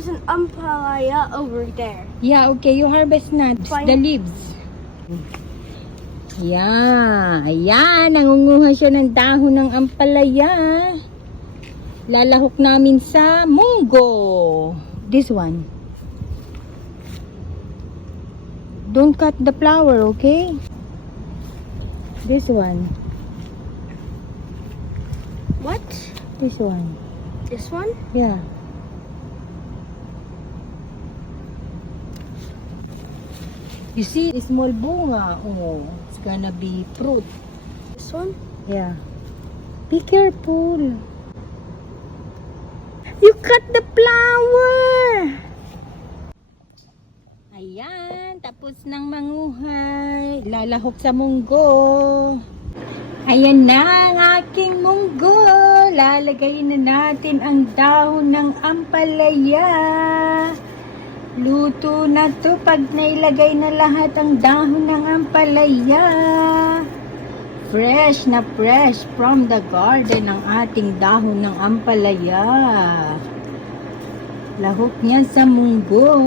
there's an ampalaya over there. Yeah, okay, you harvest na Fine. the leaves. Yeah, ayan, nangunguha siya ng dahon ng ampalaya. Lalahok namin sa munggo. This one. Don't cut the flower, okay? This one. What? This one. This one? Yeah. You see, small bunga. Oh, it's gonna be fruit. This one? Yeah. Be careful. You cut the flower. Ayan, tapos nang manguhay. Lalahok sa munggo. Ayan na ang aking munggo. Lalagay na natin ang dahon ng ampalaya. Luto na to pag nailagay na lahat ang dahon ng ampalaya. Fresh na fresh from the garden ang ating dahon ng ampalaya. Lahok niya sa munggo.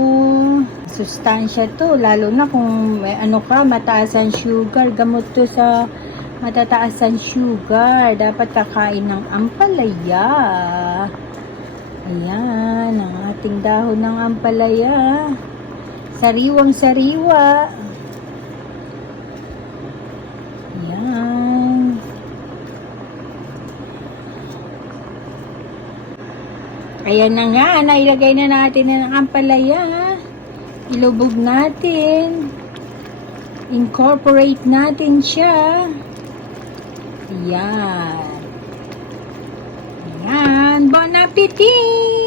Sustansya to, lalo na kung may ano ka, mataas ang sugar. Gamot to sa matataas ang sugar. Dapat kakain ng ampalaya. Ayan, ang ating dahon ng ampalaya. Sariwang sariwa. Ayan. Ayan na nga, nailagay na natin ang ampalaya. Ilubog natin. Incorporate natin siya. Ayan. Ayan. Bon appetit!